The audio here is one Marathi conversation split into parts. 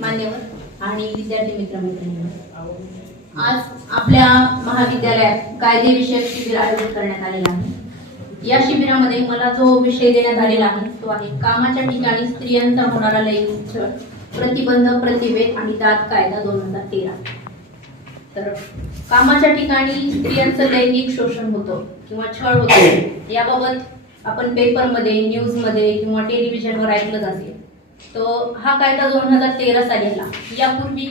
मान्यवर आणि विद्यार्थी मित्र मैत्रिणी आज आपल्या महाविद्यालयात कायदेविषयक शिबिर आयोजित करण्यात आलेलं आहे. या शिबिरामध्ये मला जो विषय देण्यात आलेला आहे तो आहे कामाच्या ठिकाणी स्त्रियांचा होणारा लैंगिक छळ प्रतिबंध प्रतिवेद आणि दाद कायदा दोन हजार तेरा. तर कामाच्या ठिकाणी स्त्रियांचं लैंगिक शोषण होतं किंवा छळ होतो याबाबत आपण पेपरमध्ये न्यूजमध्ये किंवा टेलिव्हिजनवर ऐकलंच असेल तो हा कायदा दोन हजार तेरा साली आला यापूर्वी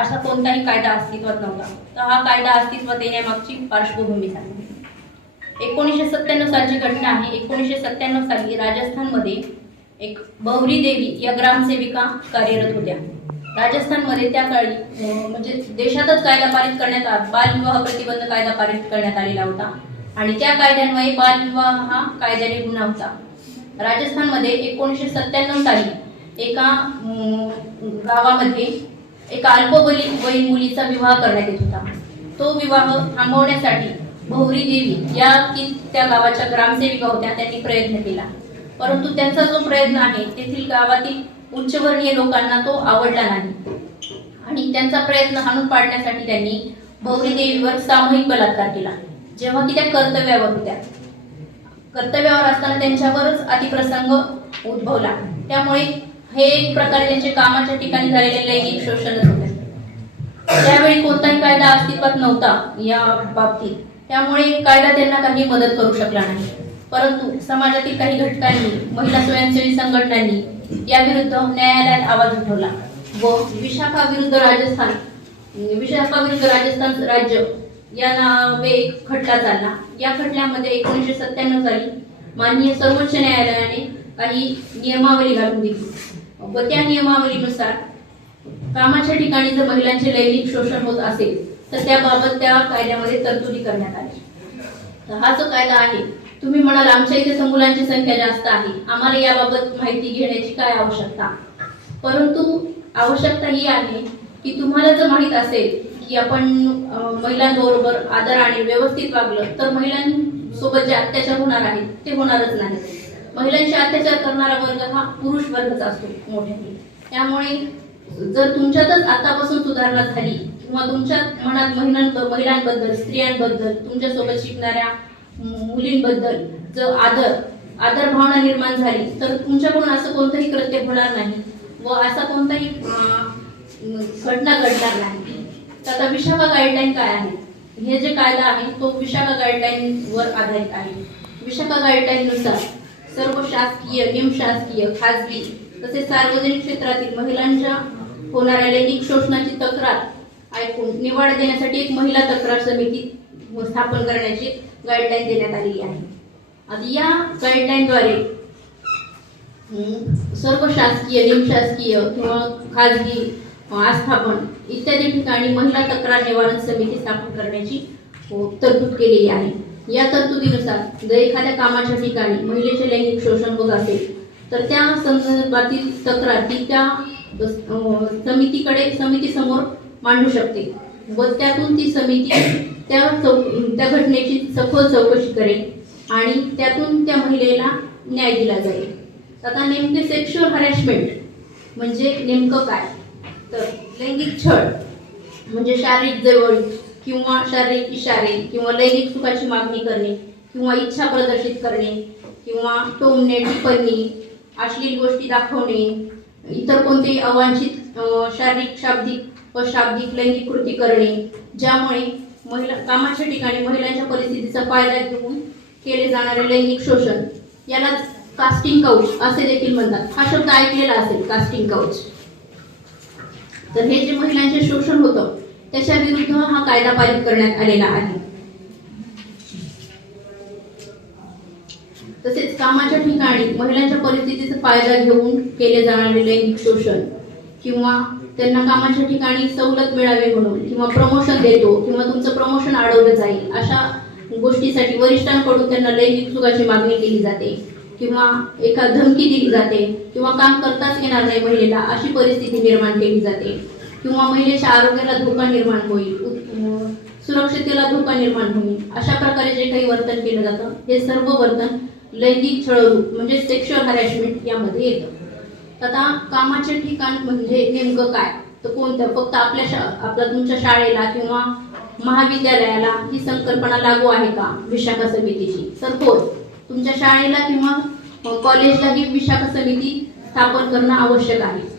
असा कोणताही कायदा अस्तित्वात नव्हता. तर हा कायदा अस्तित्वात येण्यामागची पार्श्वभूमी झाली. एकोणीसशे सत्त्याण्णव सालची घटना आहे. एकोणीसशे सत्त्याण्णव साली राजस्थानमध्ये एक बौरी देवी या ग्रामसेविका कार्यरत होत्या. राजस्थानमध्ये त्या काळी अं, म्हणजे देशातच कायदा पारित करण्यात बाल बालविवाह प्रतिबंध कायदा पारित करण्यात आलेला होता. आणि त्या कायद्यान्वये बालविवाह हा कायद्याने गुन्हा होता. राजस्थानमध्ये एकोणीसशे सत्त्याण्णव साली एका गावामध्ये एका अल्पवयीन वयीन मुलीचा विवाह करण्यात येत होता. तो विवाह थांबवण्यासाठी भौरी देवी या की त्या गावाच्या ग्रामसेविका होत्या त्यांनी प्रयत्न केला. परंतु त्यांचा जो प्रयत्न आहे तेथील गावातील उच्चवर्णीय लोकांना तो आवडला नाही. आणि त्यांचा प्रयत्न हाणून पाडण्यासाठी त्यांनी भौरी देवीवर सामूहिक बलात्कार केला. जेव्हा की त्या कर्तव्यावर होत्या. कर्तव्यावर असताना त्यांच्यावरच अतिप्रसंग उद्भवला. त्यामुळे हे एक प्रकारे त्यांचे कामाच्या ठिकाणी झालेले लैंगिक शोषणच होते त्यावेळी कोणताही कायदा अस्तित्वात नव्हता या बाबतीत. त्यामुळे कायदा त्यांना काही मदत करू शकला नाही. परंतु समाजातील काही घटकांनी महिला स्वयंसेवी संघटनांनी याविरुद्ध न्यायालयात आवाज उठवला व विशाखा विरुद्ध राजस्थान विशाखा विरुद्ध राजस्थान राज्य या नावे एक खटला चालला या खटल्यामध्ये एकोणीसशे सत्त्याण्णव साली माननीय सर्वोच्च न्यायालयाने काही नियमावली घालून दिली. व त्या नियमावलीनुसार कामाच्या ठिकाणी जर महिलांचे लैंगिक शोषण होत असेल तर त्याबाबत त्या कायद्यामध्ये तरतुदी करण्यात आली. तर हा जो कायदा आहे तुम्ही म्हणाल आमच्या इथे तर मुलांची संख्या जास्त आहे आम्हाला याबाबत माहिती घेण्याची काय आवश्यकता? परंतु आवश्यकता ही आहे की तुम्हाला जर माहीत असेल की आपण महिलांबरोबर आदर आणि व्यवस्थित वागलं तर महिलांसोबत जे अत्याचार होणार आहेत ते होणारच नाही. महिलांशी अत्याचार करणारा वर्ग हा पुरुष वर्गच असतो मोठ्याने. त्यामुळे जर तुमच्यातच आतापासून सुधारणा झाली किंवा तुमच्या मनात महिलांबद्दल महिलांबद्दल स्त्रियांबद्दल तुमच्यासोबत शिकणाऱ्या मुलींबद्दल जर आदर आदर भावना निर्माण झाली तर तुमच्याकडून असं कोणतंही कृत्य होणार नाही व असा कोणताही घटना घडणार नाही. तर आता विशाखा गाईडलाईन काय आहे? हे जे कायदा आहे तो विशाखा गाईडलाईन वर आधारित आहे. विशाखा गाईडलाईन नुसार सर्व शासकीय निमशासकीय खाजगी तसेच सार्वजनिक क्षेत्रातील महिलांच्या होणाऱ्या लैंगिक शोषणाची तक्रार ऐकून निवाडा देण्यासाठी एक महिला तक्रार समिती स्थापन करण्याची गाईडलाईन देण्यात आलेली आहे. आता या गाईडलाईनद्वारे सर्व शासकीय निमशासकीय किंवा खाजगी आस्थापन इत्यादी ठिकाणी महिला तक्रार निवारण समिती स्थापन करण्याची तरतूद केलेली आहे. या तरतुदीनुसार जर एखाद्या कामाच्या ठिकाणी महिलेचे लैंगिक शोषण होत असेल तर त्या संदर्भातील तक्रार ती त्या समितीकडे समितीसमोर मांडू शकते व त्यातून ती समिती त्या चौ त्या घटनेची सखोल चौकशी करेल आणि त्यातून त्या महिलेला न्याय दिला जाईल. आता नेमके सेक्शुअल हॅरेसमेंट म्हणजे नेमकं काय? तर लैंगिक छळ म्हणजे शारीरिक जवळ किंवा शारीरिक इशारे किंवा लैंगिक सुखाची मागणी करणे किंवा इच्छा प्रदर्शित करणे किंवा टोमणे टिप्पणी अश्लील गोष्टी दाखवणे इतर कोणतेही अवांछित शारीरिक शाब्दिक व शाब्दिक लैंगिक कृती करणे ज्यामुळे महिला कामाच्या ठिकाणी महिलांच्या परिस्थितीचा फायदा घेऊन केले जाणारे लैंगिक शोषण याला कास्टिंग काउच असे देखील म्हणतात. हा शब्द ऐकलेला असेल कास्टिंग काउच तर हे जे महिलांचे शोषण होतं त्याच्या विरुद्ध हा कायदा पारित करण्यात आलेला आहे. तसेच कामाच्या ठिकाणी महिलांच्या परिस्थितीचा फायदा घेऊन केले जाणारे लैंगिक शोषण किंवा त्यांना कामाच्या ठिकाणी सवलत मिळावी म्हणून किंवा प्रमोशन देतो किंवा तुमचं प्रमोशन अडवलं जाईल अशा गोष्टीसाठी वरिष्ठांकडून त्यांना लैंगिक सुखाची मागणी केली जाते. किंवा एका धमकी दिली जाते किंवा काम करताच येणार नाही महिलेला अशी परिस्थिती निर्माण केली जाते. किंवा महिलेच्या आरोग्याला धोका निर्माण होईल उत- सुरक्षितेला धोका निर्माण होईल अशा प्रकारे जे काही वर्तन केलं जातं हे सर्व वर्तन लैंगिक छळवणूक म्हणजे सेक्शुअल हॅरॅसमेंट यामध्ये येतं. आता कामाचे ठिकाण म्हणजे नेमकं काय? तर कोणतं? फक्त आपल्या शा आपल्या तुमच्या शाळेला किंवा महाविद्यालयाला ही संकल्पना लागू आहे का? विशाखा समितीची. तर हो तुमच्या शाळेला किंवा कॉलेजला ही विशाखा समिती स्थापन करणं आवश्यक आहे.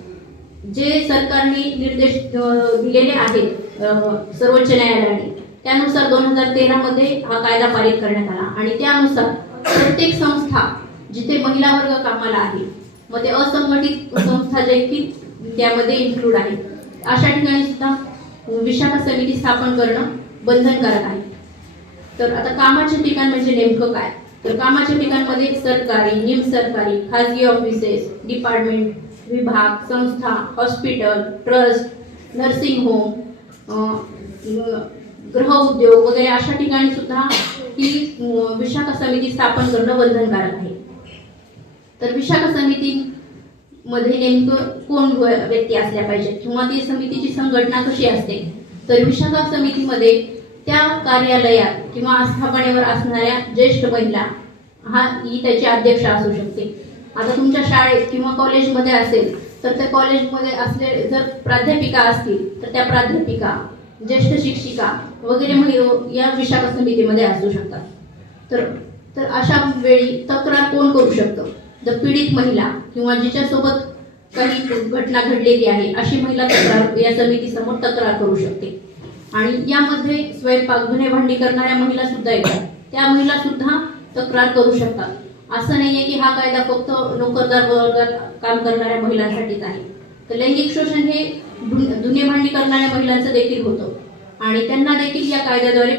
जे सरकारने निर्देश दिलेले आहेत सर्वोच्च न्यायालयाने त्यानुसार दोन हजार तेरा मध्ये हा कायदा पारित करण्यात आला. आणि त्यानुसार प्रत्येक संस्था जिथे महिला वर्ग कामाला आहे मग ते असंघटित संस्था जे की त्यामध्ये इन्क्लूड आहे. अशा ठिकाणी सुद्धा विशाखा समिती स्थापन करणं बंधनकारक आहे. तर आता कामाचे ठिकाण म्हणजे नेमकं काय? तर कामाच्या ठिकाणमध्ये सरकारी निमसरकारी खाजगी ऑफिसेस डिपार्टमेंट विभाग संस्था हॉस्पिटल ट्रस्ट नर्सिंग होम अं, गृह उद्योग वगैरे अशा ठिकाणी सुद्धा ही विशाखा समिती स्थापन करणं बंधनकारक आहे. तर विशाखा समिती मध्ये नेमकं कोण व्यक्ती असल्या पाहिजेत? किंवा ती समितीची संघटना कशी असते? तर विशाखा समितीमध्ये त्या कार्यालयात किंवा आस्थापनेवर असणाऱ्या ज्येष्ठ महिला हा ही त्याची अध्यक्ष असू शकते. आता तुमच्या शाळेत किंवा कॉलेजमध्ये असेल तर त्या कॉलेजमध्ये असले जर प्राध्यापिका असतील तर त्या प्राध्यापिका ज्येष्ठ शिक्षिका वगैरे मग या विशाखा समितीमध्ये असू शकतात. तर तर अशा वेळी तक्रार कोण करू शकतं? जर पीडित महिला किंवा जिच्यासोबत काही घटना घडलेली आहे अशी महिला तक्रार या समितीसमोर तक्रार करू शकते. आणि यामध्ये स्वयंपाक धुणे भांडी करणाऱ्या महिला सुद्धा येतात. त्या महिला सुद्धा तक्रार करू शकतात. असं नाहीये की हा कायदा फक्त नोकरदार वर्गात काम करणाऱ्या महिलांसाठीच आहे. तर लैंगिक शोषण हे धु- धुणे भांडी करणाऱ्या महिलांचं देखील होतं. आणि त्यांना देखील या कायद्याद्वारे